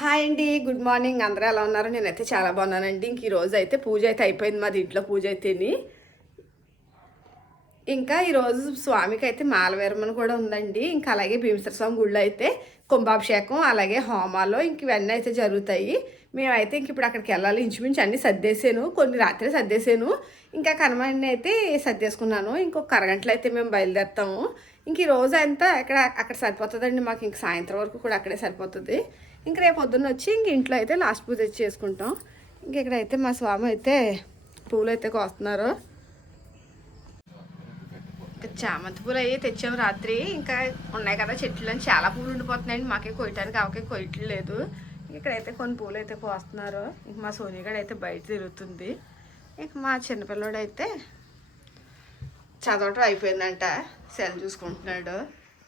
Hi అండి good morning. అందరూ ఎలా ఉన్నారు? నేనైతే చాలా బాగున్నానండి. ఇంక ఈరోజు అయితే పూజ అయితే అయిపోయింది మాది ఇంట్లో పూజ అయితేని. ఇంకా ఈరోజు స్వామికి అయితే మాలవేరమని కూడా ఉందండి. ఇంకా అలాగే భీమసర స్వామి గుళ్ళో అయితే కుంభాభిషేకం అలాగే హోమాలు ఇంక ఇవన్నీ అయితే జరుగుతాయి. మేమైతే ఇంక ఇప్పుడు అక్కడికి వెళ్ళాలి. ఇంచుమించు అన్నీ సర్దేశాను. కొన్ని రాత్రి సర్దేశాను. ఇంకా కనమని అయితే సర్దేసుకున్నాను. ఇంకొక అరగంటలో అయితే మేము బయలుదేరుతాము. ఇంక ఈ రోజు అంతా అక్కడ అక్కడ సరిపోతుందండి మాకు. ఇంక సాయంత్రం వరకు కూడా అక్కడే సరిపోతుంది. ఇంక రేపు పొద్దున్న వచ్చి ఇంక ఇంట్లో అయితే లాస్ట్ పూజ చేసుకుంటాం. ఇంక ఇక్కడైతే మా స్వామి అయితే పూలు అయితే కోస్తున్నారు. ఇంకా చామంతి పూలు అయ్యి తెచ్చాము రాత్రి. ఇంకా ఉన్నాయి కదా చెట్లు అని చాలా పూలు ఉండిపోతున్నాయండి. మాకే కొయ్యటానికి అవకే కొయ్యట్లేదు ఇక్కడైతే కొన్ని పూలు అయితే కోస్తున్నారు. ఇంక మా సోనిగాడు అయితే బయట తిరుగుతుంది. ఇంక మా చిన్నపిల్లడు అయితే చదవటం అయిపోయిందంట. సెల్ చూసుకుంటున్నాడు.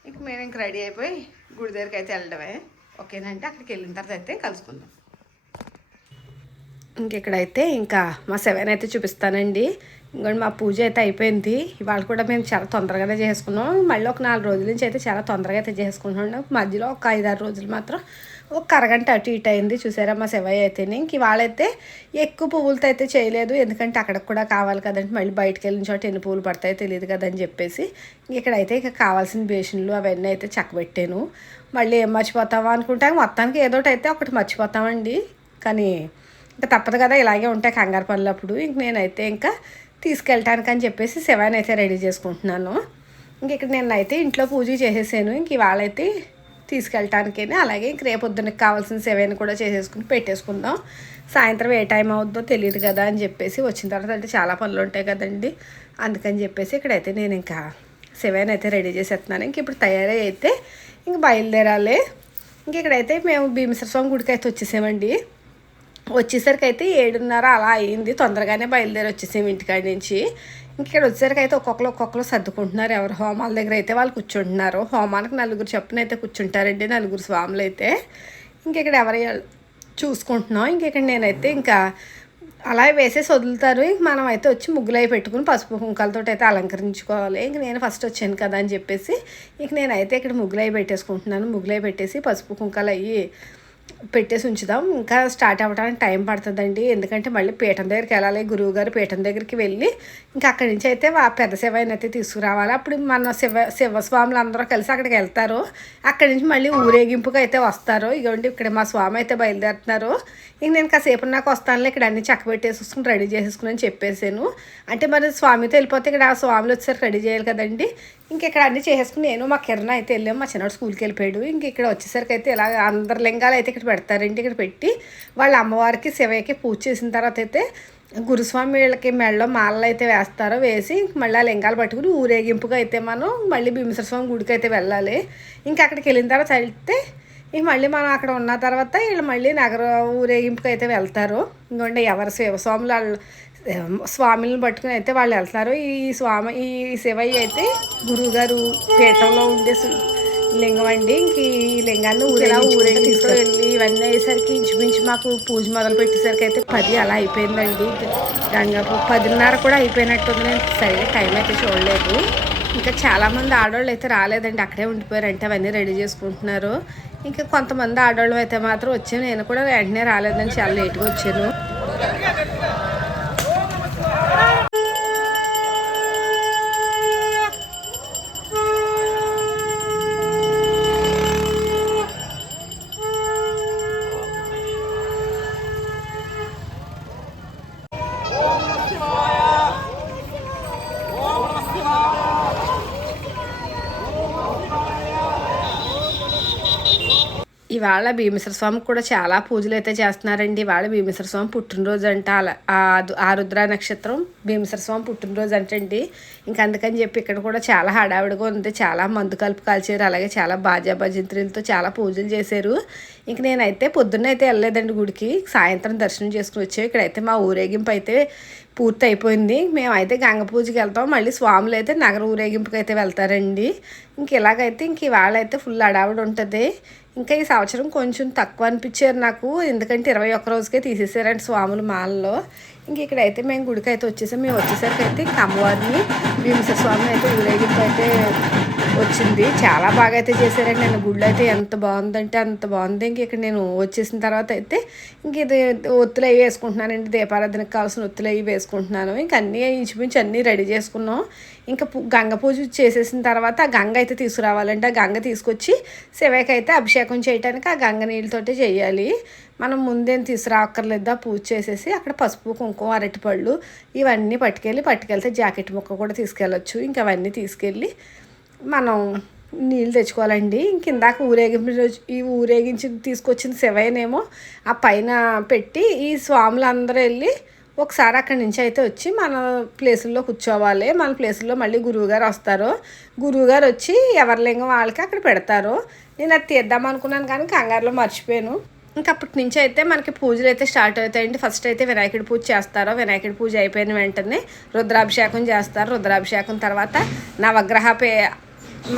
ఇంక మేము ఇంక రెడీ అయిపోయి గుడి దగ్గరికి అయితే వెళ్ళడమే. ఓకేనంటే అక్కడికి వెళ్ళిన తర్వాత అయితే కలుసుకుందాం. ఇంకెక్కడైతే ఇంకా మా సెవెన్ అయితే చూపిస్తానండి. ఇంకోటి మా పూజ అయితే అయిపోయింది. ఇవాళ కూడా మేము చాలా తొందరగానే చేసుకున్నాం. మళ్ళీ ఒక నాలుగు రోజుల నుంచి అయితే చాలా తొందరగా అయితే చేసుకుంటున్నాం. మధ్యలో ఒక ఐదారు రోజులు మాత్రం ఒక అరగంట అటు ఇటు అయింది. చూసారా మా శివయ్య అయితే ఇంక ఇవాళైతే ఎక్కువ పువ్వులతో అయితే చేయలేదు. ఎందుకంటే అక్కడికి కూడా కావాలి కదండి. మళ్ళీ బయటకు వెళ్ళిన చోట ఎన్ని పువ్వులు పడతాయో తెలియదు కదని చెప్పేసి. ఇక్కడైతే ఇక కావాల్సిన బేషన్లు అవన్నీ అయితే చక్కబెట్టాను. మళ్ళీ ఏం మర్చిపోతావా అనుకుంటే. మొత్తానికి ఏదోటి అయితే ఒకటి మర్చిపోతామండి. కానీ ఇంకా తప్పదు కదా ఇలాగే ఉంటాయి కంగారు పనులు అప్పుడు. ఇంక నేనైతే ఇంకా తీసుకెళ్ళటానికి అని చెప్పేసి శవాన్ని అయితే రెడీ చేసుకుంటున్నాను. ఇంక ఇక్కడ నేను అయితే ఇంట్లో పూజ చేసేసాను. ఇంక ఇవాళైతే తీసుకెళ్ళటానికైనా అలాగే ఇంక రేపు పొద్దున్నకి కావాల్సిన సేవని కూడా చేసేసుకుని పెట్టేసుకుందాం. సాయంత్రం ఏ టైం అవుద్దో తెలియదు కదా అని చెప్పేసి వచ్చిన తర్వాత అంటే చాలా పనులు ఉంటాయి కదండి. అందుకని చెప్పేసి ఇక్కడైతే నేను ఇంకా సెవెన్ అయితే రెడీ చేసేస్తున్నాను. ఇంక ఇప్పుడు తయారై అయితే ఇంక బయలుదేరాలి. ఇంక ఇక్కడైతే మేము భీమేశ్వర స్వామి గుడికి అయితే వచ్చేసామండి. వచ్చేసరికి అయితే ఏడున్నర అలా అయింది. తొందరగానే బయలుదేరి వచ్చేసాము ఇంటికాడి నుంచి. ఇంక ఇక్కడ వచ్చేసరికి అయితే ఒక్కొక్కరు ఒక్కొక్కరు సర్దుకుంటున్నారు. ఎవరు హోమాల దగ్గర అయితే వాళ్ళు కూర్చుంటున్నారు. హోమానికి నలుగురు చెప్పున అయితే కూర్చుంటారండి నలుగురు స్వాములు అయితే ఇంకెక్కడ ఎవరు చూసుకుంటున్నాం. ఇంకెక్కడ నేనైతే ఇంకా అలా వేసేసి వదులుతారు. ఇంక మనం అయితే వచ్చి ముగ్గులు అవి పెట్టుకుని పసుపు కుంకాలతో అయితే అలంకరించుకోవాలి. ఇంక నేను ఫస్ట్ వచ్చాను కదా అని చెప్పేసి ఇంక నేనైతే ఇక్కడ ముగ్గులు అవి పెట్టేసుకుంటున్నాను. ముగ్గులు అవి పెట్టేసి పసుపు కుంకాలు అవి పెట్టేసి ఉంచుదాం. ఇంకా స్టార్ట్ అవ్వడానికి టైం పడుతుందండి. ఎందుకంటే మళ్ళీ పీఠం దగ్గరికి వెళ్ళాలి. గురువు గారు పీఠం దగ్గరికి వెళ్ళి ఇంకా అక్కడి నుంచి అయితే ఆ పెద్ద శివైన అయితే తీసుకురావాలి. అప్పుడు మన శివ శివస్వాములు అందరూ కలిసి అక్కడికి వెళ్తారు. అక్కడి నుంచి మళ్ళీ ఊరేగింపుగా అయితే వస్తారు. ఇగోండి ఇక్కడ మా స్వామి అయితే బయలుదేరుతున్నారు. ఇంక నేను కాసేపు నాకు వస్తానులే. ఇక్కడ అన్ని చక్క పెట్టేసుకుని రెడీ చేసేసుకుని అని చెప్పేసాను అంటే మరి స్వామితో వెళ్ళిపోతే ఇక్కడ ఆ స్వామిలు వచ్చేసరికి రెడీ చేయాలి కదండి. ఇంక ఇక్కడ అన్ని చేసేసుకుని నేను మా కిరణ్ అయితే వెళ్ళాము మా చిన్నవాడు స్కూల్కి వెళ్ళిపోయాడు. ఇంక ఇక్కడ వచ్చేసరికి అయితే ఇలా అందరి లింగాలు అయితే ఇక్కడ పెడతారండి ఇక్కడ పెట్టి వాళ్ళ అమ్మవారికి శివయ్యకి పూజ చేసిన తర్వాత అయితే గురుస్వామి వీళ్ళకి మెడలో మాలలు అయితే వేస్తారో వేసి మళ్ళీ ఆ లింగాలు పట్టుకుని ఊరేగింపుగా అయితే మనం మళ్ళీ భీమేశ్వర స్వామి గుడికి అయితే వెళ్ళాలి. ఇంకా అక్కడికి వెళ్ళిన తర్వాత వెళ్తే ఇంక మళ్ళీ మనం అక్కడ ఉన్న తర్వాత వీళ్ళు మళ్ళీ నగర ఊరేగింపుకి అయితే వెళ్తారు. ఇంకోండి ఎవరు శివస్వాములు వాళ్ళు స్వామిని పట్టుకుని అయితే వాళ్ళు వెళ్తారు. ఈ స్వామి ఈ శివయ్య అయితే గురువుగారు పీఠంలో ఉండే లింగం అండి. ఇంక ఈ లింగాన్ని ఊరేలా ఊరేగి తీసుకువెళ్ళి ఇవన్నీ అయ్యేసరికి ఇంచుమించు మాకు పూజ మొదలు పెట్టేసరికి అయితే పది అలా అయిపోయిందండి. దాదాపు పదిన్నర కూడా అయిపోయినట్టుంది. నేను సరిగా టైం అయితే చూడలేదు. ఇంకా చాలామంది ఆడవాళ్ళు అయితే రాలేదండి. అక్కడే ఉండిపోయారు అంటే అవన్నీ రెడీ చేసుకుంటున్నారు. ఇంకా కొంతమంది ఆడవాళ్ళు అయితే మాత్రం వచ్చాను నేను కూడా వెంటనే రాలేదని చాలా లేట్గా వచ్చాను. ఇవాళ భీమేశ్వర స్వామికి కూడా చాలా పూజలు అయితే చేస్తున్నారండి. ఇవాళ భీమేశ్వర స్వామి పుట్టినరోజు అంట. అలా ఆ- ఆ రుద్ర నక్షత్రం భీమేశ్వర స్వామి పుట్టినరోజు అంటండి. ఇంకా అందుకని చెప్పి ఇక్కడ కూడా చాలా హడావిడిగా ఉంది. చాలా మందు కలుపు కాల్చారు. అలాగే చాలా బాజా భజంత్రులతో చాలా పూజలు చేశారు. ఇంక నేనైతే పొద్దున్న అయితే వెళ్ళలేదండి గుడికి. సాయంత్రం దర్శనం చేసుకుని వచ్చాయి ఇక్కడైతే మా ఊరేగింపు అయితే పూర్తి అయిపోయింది మేమైతే గంగ పూజకి వెళ్తాం. మళ్ళీ స్వాములు అయితే నగర ఊరేగింపుకి అయితే వెళ్తారండి. ఇంక ఇలాగైతే ఇంక ఇవాళ అయితే ఫుల్ హడావిడి ఉంటుంది. ఇంకా ఈ సంవత్సరం కొంచెం తక్కువ అనిపించారు నాకు. ఎందుకంటే ఇరవై ఒక్క రోజుకే తీసేసారండి స్వాములు మాలలో. ఇంక ఇక్కడైతే మేము గుడికి అయితే వచ్చేసాం. మేము వచ్చేసరికి అయితే ఇంక అమ్మవారిని భీమేశ్వర స్వామిని అయితే ఊరేగింపు అయితే వచ్చింది. చాలా బాగా అయితే చేశారండి. నేను గుళ్ళు అయితే ఎంత బాగుందంటే అంత బాగుంది. ఇంక ఇక్కడ నేను వచ్చేసిన తర్వాత అయితే ఇంక ఇది ఒత్తులు అవి వేసుకుంటున్నానండి. దీపారాధనకు కావాల్సిన ఒత్తులు అవి వేసుకుంటున్నాను. ఇంక అన్నీ ఇంచుమించు అన్నీ రెడీ చేసుకున్నాం. ఇంకా గంగ పూజ చేసేసిన తర్వాత ఆ గంగ అయితే తీసుకురావాలంటే ఆ గంగ తీసుకొచ్చి శివకి అయితే అభిషేకం చేయడానికి ఆ గంగ నీళ్ళతోటే చేయాలి. మనం ముందేం తీసుకురావక్కర్లేదా పూజ చేసేసి అక్కడ పసుపు కుంకుమ అరటిపళ్ళు ఇవన్నీ పట్టుకెళ్ళి పట్టుకెళ్తే జాకెట్ ముక్క కూడా తీసుకెళ్ళొచ్చు. ఇంకా అవన్నీ తీసుకెళ్ళి మనం నీళ్ళు తెచ్చుకోవాలండి. ఇంక ఇందాక ఊరేగింపు ఈ ఊరేగించి తీసుకొచ్చిన శివయ్యనేమో ఆ పైన పెట్టి ఈ స్వాములు అందరూ వెళ్ళి ఒకసారి అక్కడి నుంచి అయితే వచ్చి మన ప్లేసుల్లో కూర్చోవాలి. మన ప్లేసుల్లో మళ్ళీ గురువుగారు వస్తారు. గురువుగారు వచ్చి ఎవరి లింగం వాళ్ళకి అక్కడ పెడతారు. నేను అది తీద్దాం అనుకున్నాను కానీ కంగారులో మర్చిపోయాను. ఇంకా అప్పటి నుంచి అయితే మనకి పూజలు అయితే స్టార్ట్ అవుతాయండి. ఫస్ట్ అయితే వినాయకుడి పూజ చేస్తారు. వినాయకుడి పూజ అయిపోయిన వెంటనే రుద్రాభిషేకం చేస్తారు. రుద్రాభిషేకం తర్వాత నవగ్రహ పే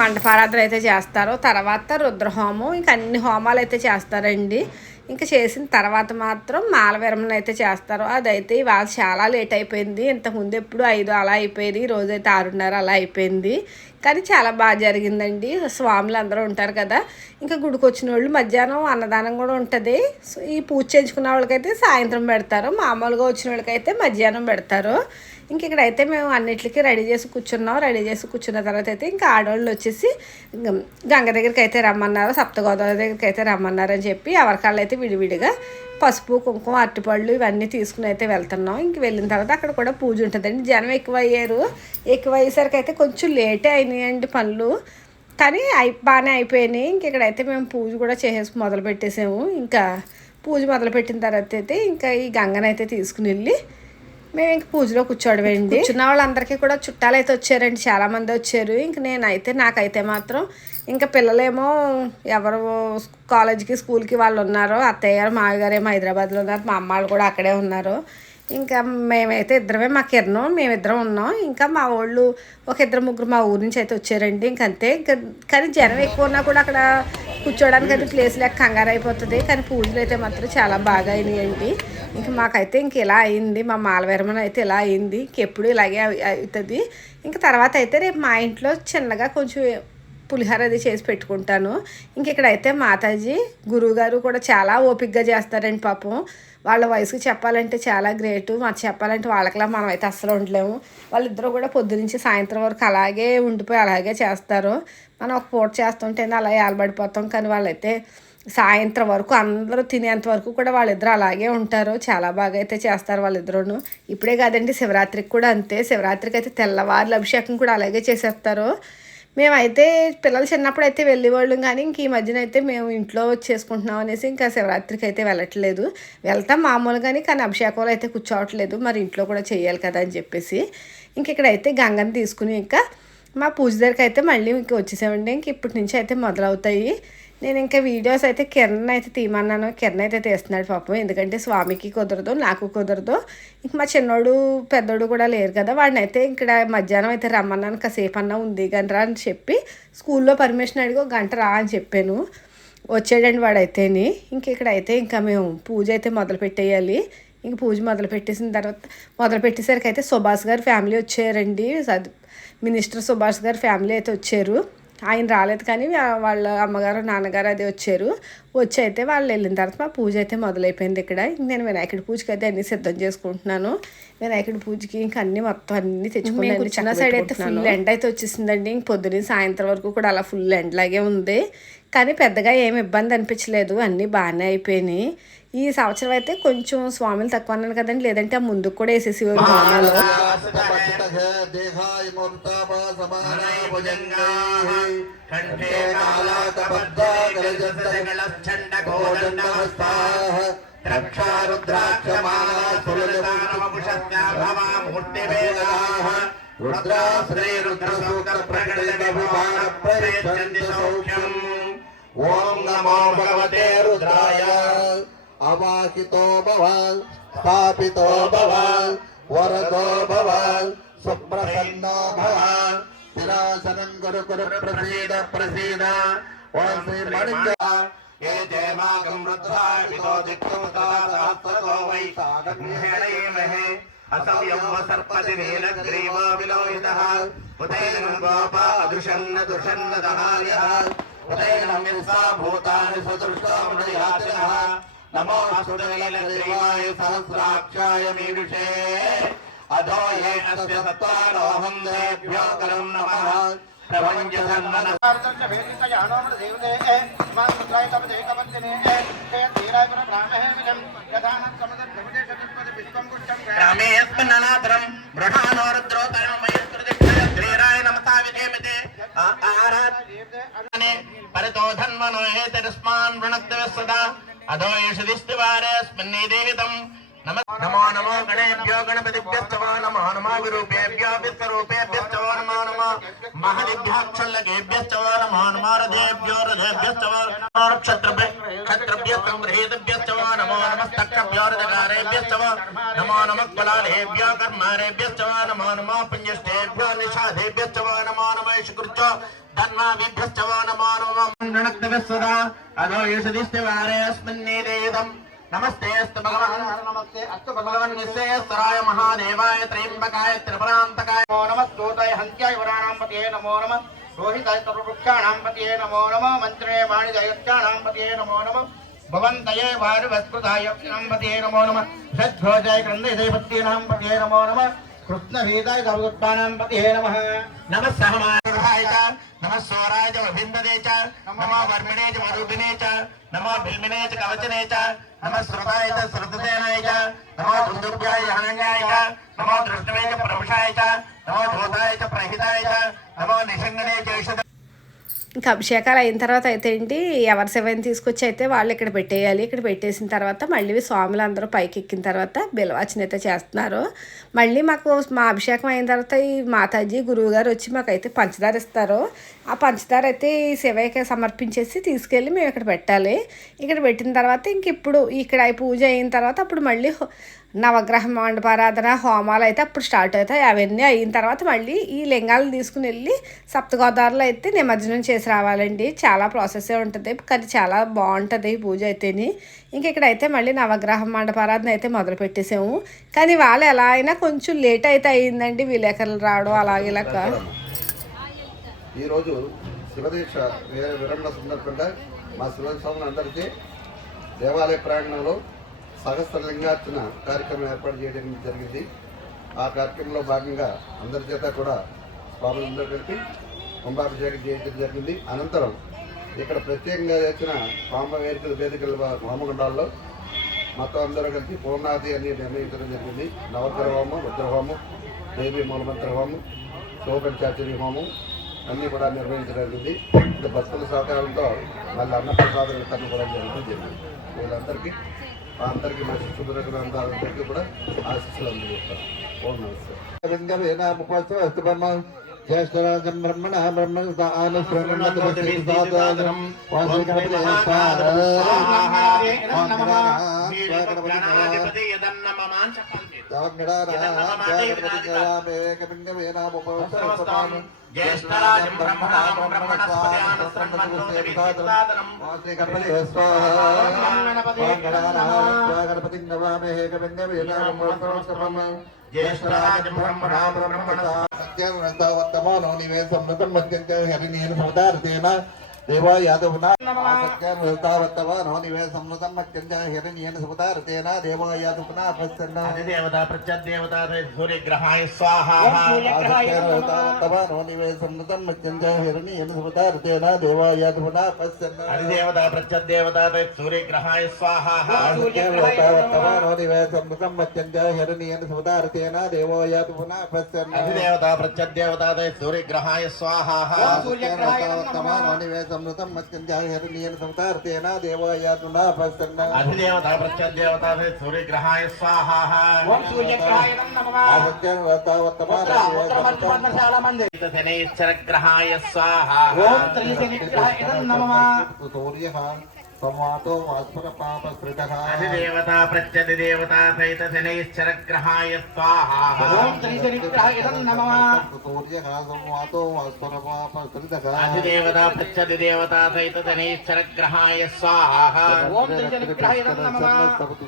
మండపారాధన అయితే చేస్తారు. తర్వాత రుద్రహోమం ఇంకా అన్ని హోమాలు అయితే చేస్తారండి. ఇంకా చేసిన తర్వాత మాత్రం మాల విరమణ అయితే చేస్తారు. అదైతే ఇవాళ చాలా లేట్ అయిపోయింది. ఇంతకుముందు ఎప్పుడు ఐదు అలా అయిపోయేది ఈరోజు అయితే ఆరున్నర అలా అయిపోయింది. కానీ చాలా బాగా జరిగిందండి. స్వాములు అందరూ ఉంటారు కదా ఇంకా గుడికి వచ్చిన వాళ్ళు మధ్యాహ్నం అన్నదానం కూడా ఉంటుంది. సో ఈ పూజ చేయించుకున్న వాళ్ళకైతే సాయంత్రం పెడతారు. మామూలుగా వచ్చిన వాళ్ళకైతే మధ్యాహ్నం పెడతారు. ఇంక ఇక్కడైతే మేము అన్నిటికీ రెడీ చేసి కూర్చున్నాం. రెడీ చేసి కూర్చున్న తర్వాత అయితే ఇంకా ఆడవాళ్ళు వచ్చేసి గం- గంగ దగ్గరికి అయితే రమ్మన్నారు సప్తగోదావరి దగ్గరికి అయితే రమ్మన్నారు అని చెప్పి ఎవరికాళ్ళు అయితే విడివిడిగా పసుపు కుంకుమ అరటిపళ్ళు ఇవన్నీ తీసుకుని అయితే వెళ్తున్నాం. ఇంక వెళ్ళిన తర్వాత అక్కడ కూడా పూజ ఉంటుందండి. జనం ఎక్కువ అయ్యారు ఎక్కువ అయ్యేసరికి అయితే కొంచెం లేటే అయినాయండి పనులు. కానీ అయి బాగానే అయిపోయినాయి. ఇంక ఇక్కడైతే మేము పూజ కూడా చేసేసి మొదలు పెట్టేసాము ఇంకా పూజ మొదలుపెట్టిన తర్వాత అయితే ఇంకా ఈ గంగనైతే తీసుకుని వెళ్ళి మేము ఇంక పూజలో కూర్చోడమండి కూర్చున్న వాళ్ళందరికీ కూడా చుట్టాలు అయితే వచ్చారండి చాలా మంది వచ్చారు. ఇంక నేనైతే నాకైతే మాత్రం ఇంకా పిల్లలేమో ఎవరు కాలేజ్కి స్కూల్కి వాళ్ళు ఉన్నారు అత్తయ్య గారు మామయ్య గారు ఏమో హైదరాబాద్లో ఉన్నారు మా అమ్మ వాళ్ళు కూడా అక్కడే ఉన్నారు. ఇంకా మేమైతే ఇద్దరమే మా కిరణం మేమిద్దరం ఉన్నాం. ఇంకా మా వాళ్ళు ఒక ఇద్దరు ముగ్గురు మా ఊరి నుంచి అయితే వచ్చారండి. ఇంకంతే. ఇంకా కానీ జనం ఎక్కువ ఉన్నా కూడా అక్కడ కూర్చోడానికి అయితే ప్లేస్ లేక కంగారు అయిపోతుంది. కానీ పూజలు అయితే మాత్రం చాలా బాగా అయినాయండి. ఇంక మాకైతే ఇంక ఇలా అయింది. మా మాలవీరమణ అయితే ఇలా అయింది. ఇంకెప్పుడు ఇలాగే అవుతుంది ఇంక తర్వాత అయితే రేపు మా ఇంట్లో చిన్నగా కొంచెం పులిహోర అది చేసి పెట్టుకుంటాను. ఇంక ఇక్కడైతే మాతాజీ గురువుగారు కూడా చాలా ఓపిక్గా చేస్తారండి పాపం. వాళ్ళ వయసుకు చెప్పాలంటే చాలా గ్రేట్. మాకు చెప్పాలంటే వాళ్ళకిలా మనం అయితే అస్సలు ఉండలేము. వాళ్ళిద్దరూ కూడా పొద్దునుంచి సాయంత్రం వరకు అలాగే ఉండిపోయి అలాగే చేస్తారు. మనం ఒక పూట చేస్తుంటేనే అలా ఏలబడిపోతాం. కానీ వాళ్ళైతే సాయంత్రం వరకు అందరూ తినేంత వరకు కూడా వాళ్ళిద్దరు అలాగే ఉంటారు. చాలా బాగా అయితే చేస్తారు వాళ్ళిద్దరూను. ఇప్పుడే కాదండి శివరాత్రికి కూడా అంతే. శివరాత్రికి అయితే తెల్లవారుల అభిషేకం కూడా అలాగే చేసేస్తారు. మేమైతే పిల్లలు చిన్నప్పుడు అయితే వెళ్ళేవాళ్ళం కానీ ఇంక ఈ మధ్యన అయితే మేము ఇంట్లో చేసుకుంటున్నాం అనేసి ఇంకా శివరాత్రికి అయితే వెళ్ళట్లేదు. వెళ్తాం మామూలుగాని కానీ అభిషేకంలో అయితే కూర్చోవట్లేదు. మరి ఇంట్లో కూడా చేయాలి కదా అని చెప్పేసి ఇంక ఇక్కడైతే గంగని తీసుకుని ఇంకా మా పూజ దగ్గరికి అయితే మళ్ళీ ఇంక వచ్చేసామండి. ఇంక ఇప్పటి నుంచి అయితే మొదలవుతాయి. నేను ఇంకా వీడియోస్ అయితే కిరణ్ అయితే తీయమన్నాను కిరణ్ అయితే తీస్తున్నాడు పాపం. ఎందుకంటే స్వామికి కుదరదు నాకు కుదరదు. ఇంక మా చిన్నోడు పెద్దోడు కూడా లేరు కదా. వాడిని అయితే ఇక్కడ మధ్యాహ్నం అయితే రమ్మన్నాను. కాసేపు అన్నా ఉంది కానీ రా అని చెప్పి స్కూల్లో పర్మిషన్ అడిగి ఒక గంట రా అని చెప్పాను. వచ్చాడండి వాడైతేని. ఇంక ఇక్కడ అయితే ఇంకా మేము పూజ అయితే మొదలు పెట్టేయాలి. ఇంక పూజ మొదలు పెట్టేసిన తర్వాత మొదలు పెట్టేసరికి అయితే సుభాష్ గారి ఫ్యామిలీ వచ్చారండి. సద్ మినిస్టర్ సుభాష్ గారు ఫ్యామిలీ అయితే వచ్చారు. ఆయన రాలేదు కానీ వాళ్ళ అమ్మగారు నాన్నగారు అది వచ్చారు. వచ్చి అయితే వాళ్ళు వెళ్ళిన తర్వాత మా పూజ అయితే మొదలైపోయింది ఇక్కడ. ఇంక నేను వినాయకుడి పూజకి అయితే అన్ని సిద్ధం చేసుకుంటున్నాను. వినాయకుడి పూజకి ఇంక అన్ని మొత్తం అన్ని తెచ్చుకున్నాను కూర్చున్న సైడ్ అయితే ఫుల్ ఎండ్ అయితే వచ్చేసిందండి. ఇంక పొద్దున్న సాయంత్రం వరకు కూడా అలా ఫుల్ ఎండ్ లాగే ఉంది. కానీ పెద్దగా ఏమి ఇబ్బంది అనిపించలేదు. అన్నీ బాగానే అయిపోయినాయి. ఈ సంవత్సరం అయితే కొంచెం స్వామిలు తక్కువ అన్నాను కదండి. లేదంటే ఆ ముందుకు కూడా ప్రకటిత ప్రయచ్చంతి సౌఖ్యం ఓం నమో భగవతే రుద్రాయ. అవాహితో భవ స్థాపితో భవ వరదో భవ సుప్రసన్నో భవ. తిరాసనం గురు గురు ప్రసీద ప్రసీద. ఓం శ్రీ మణిజ ఏ జయమాగం రుద్రాభితో దిక్కుమతా వై సాగమేణయేమహే అసవ్యవ సర్పదినేన గ్రీవా విలోహితః. ఉదయం గోపా అదృశన్న దుషన్న దహార్యః భూతాని సదృష్టమృదయాత్రిణ నమో అసురేవాయ సహస్రాక్షాయ మీడుషే అధో ఏన సత్వారోహం దేభ్యో కలం నమః ప్రపంచ విధేమితే పరితో ధన్మనో హేతరస్మాన్ వృణక్తవే సదా అధో యషదిస్తి వారేస్మిన్నీదేవితం నమో నమో గణేభ్యో గణపతిభ్యో నమ హనుమ విరూపేభ్యో విశ్వరూపేభ్యో నమ నమ మహదిభ్యాక్షల్లకేభ్యో నమ హనుమారదేభ్యో రథేభ్యో నక్షత్రభ్య క్షత్రభ్య సంగ్రహీతభ్యో నమో నమస్తక్షభ్యో నమో నమ కులాలేభ్యో కర్మారేభ్యో నమో నమ పుణ్యష్టేభ్యో నిషాదేభ్యో నమో నమేషుకృత్యో ధన్మాభ్యో నమో నమ గణక్తవిశ్వదా అదో యషదిస్తే అస్మిన్నేదేదం रथकारेभ्यश्च वो नमो नमः कुलालेभ्यो कर्मारेभ्यश्च वो नमो नमो पुण्यष्टेभ्यो निषादेभ्यश्च वो नमो नमः शुकृच धन्वादिभ्यश्च वो नमो नमो नणक्तवः सदा अधो यशदिष्टिवारे अस्मिन्नेदेदम् नमस्ते अस्तु भगवान् नमस्ते अस्तु भगवान् निस्सेयस्तराय महादेवाय त्र्यम्बकाय त्रिपुरान्तकाय नमो नमः स्तोताय हन्त्याय वराणां पतये नमो नमः रोहिताय सर्ववृक्षाणां पतये नमो नमः मन्त्रे वाणिजयत्याणां पतये नमो नमः भवन्तये वारुवस्कृताय पतये नमो नमः षड्भोजाय क्रन्दयपत्येनां पतये नमो नमः కృష్ణహీతాయ సర్వగొట్టానాం పతి హే నమ నమ సహమాయ నమ సోరాయ అభిందదే చ నమ వర్మిణే చ మరుభినే చ నమ బిల్మినే చ కవచనే చ నమ శ్రుతాయ చ శ్రుతసేనాయ చ నమ దుందుభ్యాయ జహనంగాయ చ నమ దృష్టవే చ ప్రముషాయ చ నమ ధూతాయ చ ప్రహితాయ చ నమ నిషంగనే చ ఇంకా అభిషేకాలు అయిన తర్వాత అయితే ఏంటి ఎవరి శివని తీసుకొచ్చి అయితే వాళ్ళు ఇక్కడ పెట్టేయాలి. ఇక్కడ పెట్టేసిన తర్వాత మళ్ళీ స్వాములు అందరూ పైకి ఎక్కిన తర్వాత బిలవాచన అయితే చేస్తున్నారు. మళ్ళీ మాకు మా అభిషేకం అయిన తర్వాత ఈ మాతాజీ గురువు గారు వచ్చి మాకైతే పంచదార ఇస్తారు. ఆ పంచదార అయితే ఈ శివయ్యకి సమర్పించేసి తీసుకెళ్ళి మేము ఇక్కడ పెట్టాలి. ఇక్కడ పెట్టిన తర్వాత ఇంక ఇప్పుడు ఇక్కడ పూజ అయిన తర్వాత అప్పుడు మళ్ళీ నవగ్రహ మండపారాధన హోమాలు అయితే అప్పుడు స్టార్ట్ అవుతాయి. అవన్నీ అయిన తర్వాత మళ్ళీ ఈ లింగాలను తీసుకుని వెళ్ళి సప్తగోదావరిలో అయితే నిమజ్జనం చేసి రావాలండి. చాలా ప్రాసెసే ఉంటుంది. కానీ చాలా బాగుంటుంది పూజ అయితేని. ఇంక ఇక్కడైతే మళ్ళీ నవగ్రహ మండపారాధన అయితే మొదలు పెట్టేసాము. కానీ వాళ్ళు ఎలా అయినా కొంచెం లేట్ అయితే అయ్యిందండి. విలేకరులు రావడం అలాగే ఇలా ఈరోజు శివదీక్ష విరమణ సందర్భంగా మా శివ అందరికీ దేవాలయ ప్రాంగణంలో సహస్రలింగార్చన కార్యక్రమం ఏర్పాటు చేయడం జరిగింది. ఆ కార్యక్రమంలో భాగంగా అందరి చేత కూడా స్వాములందరూ కలిపి కుంభాభిషేకం చేయడం జరిగింది. అనంతరం ఇక్కడ ప్రత్యేకంగా చేసిన పాంబ వేదికల వేదికల హోమగుండాల్లో మొత్తం అందరూ కలిసి పూర్ణాది అని నిర్ణయించడం జరిగింది. నవగ్రహ హోమం రుద్రహోమం దేవి మూలమంత్ర హోమం శోభంచాచరి హోమం అన్నీ కూడా నిర్వహించడం జరిగింది. భక్తుల సహకారంతో మళ్ళీ అన్నప్రసాద వితరణ కూడా జరగడం జరిగింది. వీళ్ళందరికీ అందరికీ మా శిశుభ్రకులు అందరికీ కూడా ఆశీస్సులు అందజేస్తాం ఓం నమస్తే అస్తు బ్రహ్మ జ్యేష్ఠరాజం బ్రహ్మణ జ్యేష్ఠరాజం బ్రహ్మణాం గణపతి నవామే కవింగ జ్యేష్ఠరాజం బ్రహ్మణాం బ్రహ్మణ సత్యవర్తమానో నివేశం మృతం మధ్యంత హరిణీన సముదారతేన దేవా యాదవునా? సత్యవర్తమానో నివేశం మృతం మధ్యంత హిరణ్యేన సముదారతేన దేవా యాదవునా ప్రసన్న అధిదేవత ప్రత్యదేవత సూర్యగ్రహాయ స్వాహ. సత్యవర్తమానో నివేశం మృతం మధ్యంత హిరణ్యేన సముదారతేన దేవా యాదవునా ప్రసన్న అధిదేవత ప్రత్యదేవత సూర్యగ్రహాయ స్వాహ. సత్యవర్తమానో నివేశం మృతం మధ్యంత హిరణ్యేన సముదారతేన దేవా యాదవునా ప్రసన్న అధిదేవత ప్రత్యదేవత సూర్యగ్రహాయ స్వాహ సూర్యగ్రహమానో నివేశం మృతం మధ్యంత హిరణ్యేన సముదారతేన దేవా యాదవునా ప్రసన్న అధిదేవత ప్రత్యదేవత సూర్యగ్రహాయ స్వాహ ఓం శ్రీ శనిగ్రహాయ నమః సూర్య సంవాతో వాస్పర పాపస్మృతః అధిదేవతా ప్రత్యధిదేవతా సహిత శనైశ్చరగ్రహాయ స్వాహా. ఓం శ్రీ శనిగ్రహాయ నమః. సూర్యః సంవాతో వాస్పర పాపస్మృతః అధిదేవతా ప్రత్యధిదేవతా సహిత శనైశ్చరగ్రహాయ స్వాహా. ఓం శ్రీ శనిగ్రహాయ నమః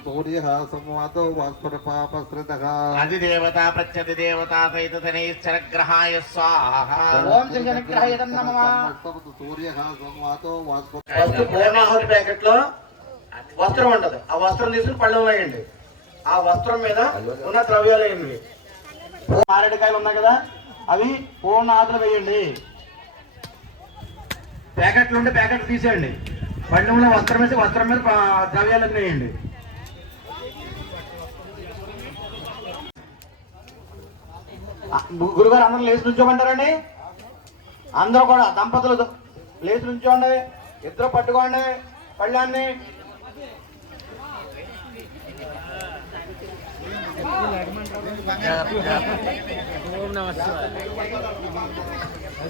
సూర్యః సంవాతో వాస్పర పాపస్మృతః అధిదేవతా ప్రత్యధిదేవతా సహిత శనైశ్చరగ్రహాయ స్వాహా. ఓం శ్రీ శనిగ్రహాయ నమః సూర్యః సంవాతో వాస్పర ఫస్ట్ పూర్ణాహుతి ప్యాకెట్ లో వస్త్రం ఉంటది. ఆ వస్త్రం తీసుకుని పళ్ళెం వేయండి. ఆ వస్త్రం మీద ఉన్న ద్రవ్యాలు వేయండి. మారేడుకాయలు ఉన్నాయి కదా అవి పూర్ణాహుతులు వేయండి. ప్యాకెట్లు ఉంటే ప్యాకెట్ తీసేయండి. పళ్ళెంలో వస్త్రం వేసి వస్త్రం మీద ప- ద్రవ్యాలు వేయండి గురుగారు అందరూ లేచి నుంచోమంటారండి? అందరూ కూడా దంపతులు లేచి నుంచోండి. ఇద్దరు పట్టుకోండి. పళ్ళాన్ని.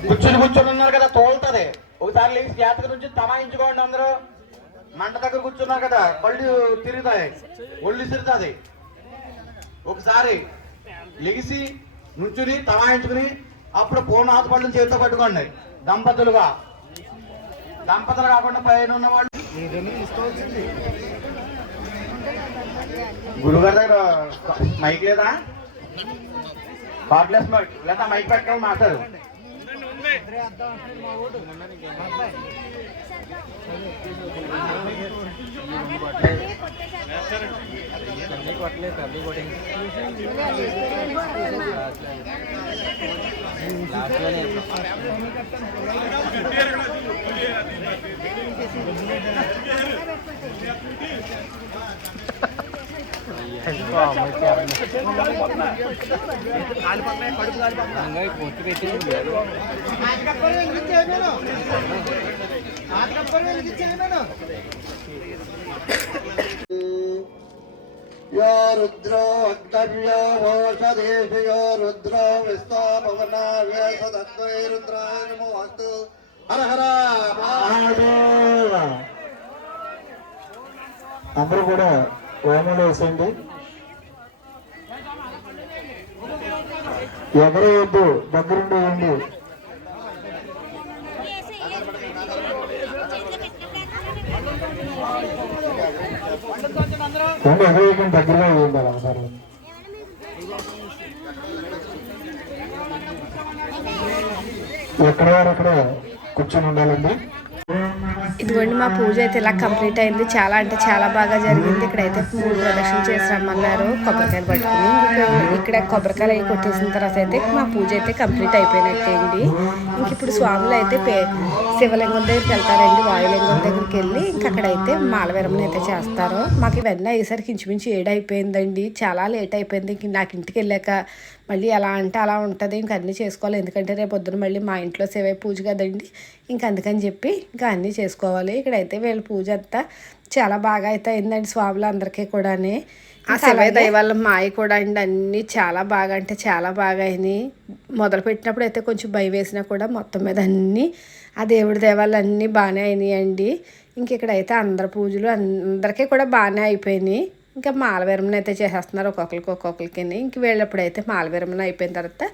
కూర్చుని కూర్చొని ఉన్నారు కదా తోలుతుంది. ఒకసారి లేచి జాతక నుంచి తమాయించుకోండి అందరూ. మంట దగ్గర కూర్చున్నారు కదా కళ్ళు తిరుగుతాయి ఒళ్ళు తిరుగుతుంది ఒకసారి లెగిసి నుంచుని తమాయించుకుని అప్పుడు పూర్ణ హాతపళ్ళు చేతితో పట్టుకోండి దంపతులుగా. దంపతులు కాకుండా పైన ఉన్న వాళ్ళు గురుగారు దగ్గర మైక్ లేదా? కార్డ్లెస్ మైక్ లేదా మైక్ పెట్టుకొని మాట్లాడు. కొట్టలేదు यो रुद्रो अग्नव्यो मोषधेषु यो रुद्रो विश्वाभवनाव्य सदत्वै रुद्राय नमो अस्तु हर हर महादेव అందరూ కూడా హోమంలో వేసేయండి ఎవరు వద్దు దగ్గరుండి వేయండి కొండ దగ్గరగా వేయండి అలా ఒకసారి. ఎక్కడ వారు అక్కడ? కూర్చొని ఉండాలండి. ఇదిగోండి మా పూజ అయితే ఇలా కంప్లీట్ అయింది. చాలా అంటే చాలా బాగా జరిగింది. ఇక్కడైతే మూడు ప్రదక్షిణ చేసి రమ్మన్నారు కొబ్బరికాయలు పట్టుకుని ఇక్కడ కొబ్బరికాయలు అవి కొట్టేసిన తర్వాత అయితే మా పూజ అయితే కంప్లీట్ అయిపోయినట్టేండి ఇంక ఇప్పుడు స్వాములు అయితే పే శివలింగం దగ్గరికి వెళ్తారండి. వాయులింగం దగ్గరికి వెళ్ళి ఇంకా అక్కడైతే విరమణ అయితే చేస్తారు. మాకు ఇవన్నీ అయ్యేసరికి ఇంచుమించు ఏడైపోయిందండి. చాలా లేట్ అయిపోయింది. ఇంక నాకు ఇంటికి వెళ్ళాక మళ్ళీ ఎలా అంటే అలా ఉంటుంది ఇంక అన్నీ చేసుకోవాలి. ఎందుకంటే రేపు పొద్దున మళ్ళీ మా ఇంట్లో సేవ పూజ కదండి. ఇంక అందుకని చెప్పి ఇంకా అన్నీ చేసుకోవాలి. ఇక్కడైతే వీళ్ళ పూజ అంతా చాలా బాగా అయితే అయిందండి స్వాములు అందరికీ కూడాని. ఆ శివయ్య దయ వల్ల మాయ కూడా అండి. అన్నీ చాలా బాగా అంటే చాలా బాగా అయినాయి మొదలు పెట్టినప్పుడు అయితే కొంచెం భయం వేసినా కూడా మొత్తం మీద అన్నీ ఆ దేవుడి దేవాళ్ళు అన్నీ బాగానే అయినాయండి. ఇంక ఇక్కడైతే అందరి పూజలు అందరికీ కూడా బాగానే అయిపోయినాయి. ఇంకా మాలవీరమణ అయితే చేసేస్తున్నారు ఒక్కొక్కరికి ఒక్కొక్కరికి ఇంక వీళ్ళప్పుడైతే మాల విరమణ అయిపోయిన తర్వాత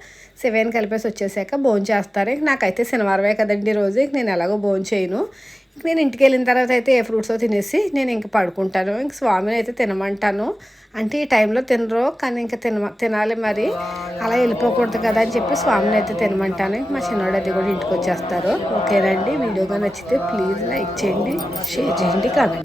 శివేని కలిపేసి వచ్చేసాక భోజనం చేస్తారు. ఇంక నాకైతే శనివారమే కదండి రోజు. ఇంక నేను ఎలాగో భోజనం చేయను. ఇంక నేను ఇంటికి వెళ్ళిన తర్వాత అయితే ఏ ఫ్రూట్స్ తినేసి నేను ఇంక పడుకుంటాను. ఇంక స్వామిని అయితే తినమంటాను. అంటే ఈ టైంలో తినరు కానీ ఇంకా తిన తినాలి మరి. అలా వెళ్ళిపోకూడదు కదా అని చెప్పి స్వామిని అయితే తినమంటాను. ఇంక మా చిన్నవాడు అది కూడా ఇంటికి వచ్చేస్తారు. ఓకేనండి. వీడియోగా నచ్చితే ప్లీజ్ లైక్ చేయండి షేర్ చేయండి కామెంట్